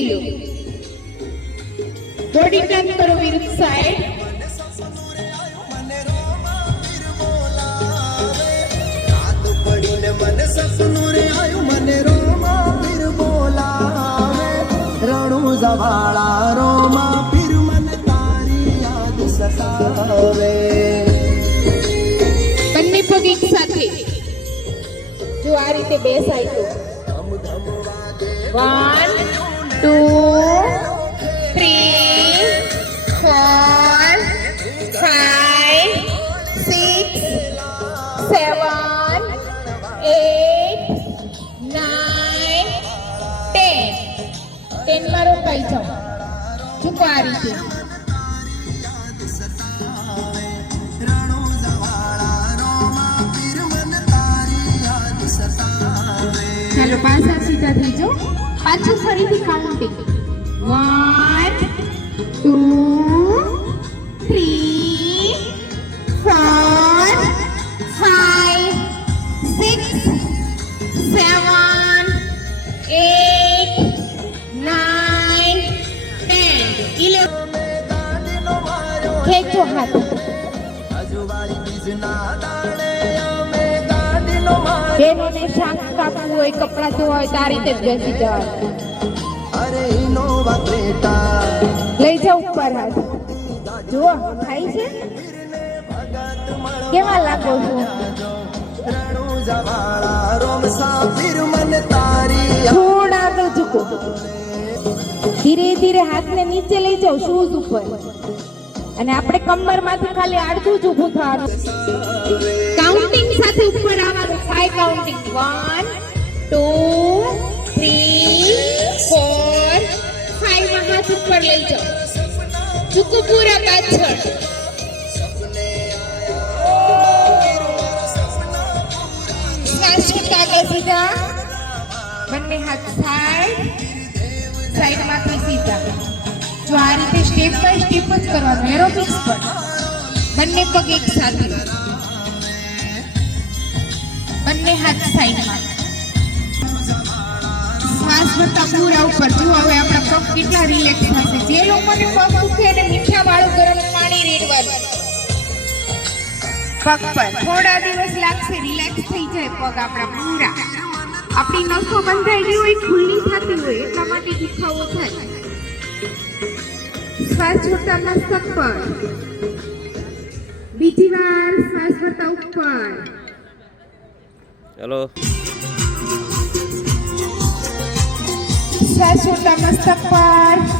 લઈ લો. Body turn કરો વિરુદ્ધ સાઈડ. મને સપનું રે આયું મને રોમા પીર બોલાવે રણુ જવાળા રોમા પીર મને તારી યાદ સતાવે. બંને પગ એક સાથે. જો આ રીતે બેસાય તો 1 2 3 4 5 6 7 8 9 10 માં રોકાઈ જાઓ. ઝૂકો આ રીતે. ચાલો પાછા સીધા થઈ જાઓ. પાછું ફરીથી કાઉન્ટિંગ 1 2 3 4 5 6 7 8 9 10 11 ખેંચો હાથ. બેનોને શાંત કાપવું હોય, કપડાં ધોવા હોય તો આ રીતે જ બેસી જવાનું. અરે નો બેટા લઈ જાઓ ઉપર હાથ. જુઓ થાય છે કેવા લાગો છો. રણુ જવાળા રોમસા પીર મને તારી થોડા આગળ ઝૂકો. ધીરે ધીરે હાથને નીચે લઈ જાઓ શૂઝ ઉપર અને આપણે કમરમાંથી ખાલી અડધું જ ઊભું થવાનું. કાઉન્ટિંગ સાથે ઉપર આવવાનું. 5 કાઉન્ટિંગ 1 2 3 4 5 માં હાથ ઉપર લઈ જાઓ. ઝૂકો પૂરા પાછળ. શ્વાસ છૂટા આગળ સીધા. બંને હાથ સાઈડમાંથી સીધા. જો આ રીતે સ્ટેપ બાય સ્ટેપ જ કરવાનું. એરોબિક્સ પર બંને પગ એક સાથે. બંને હાથ સાઈડમાં. શ્વાસ ભરતા પૂરા ઉપર. જો હવે આપણા પગ કેટલા રિલેક્સ થશે. જે લોકોને પગ દુખે એને મીઠા વાળું ગરમ પાણી રેડવાનું પગ પર. થોડા દિવસ લાગશે, રિલેક્સ થઈ જાય પગ આપણા પૂરા. આપણી નસો બંધાયેલી હોય, ખુલ્લી થતી હોય એટલા માટે દુખાવો થાય. શ્વાસ છોડતા મસ્તક પર. બીજી વાર શ્વાસ ભરતા ઉપર. ચલો શ્વાસ છોડતા મસ્તક પર.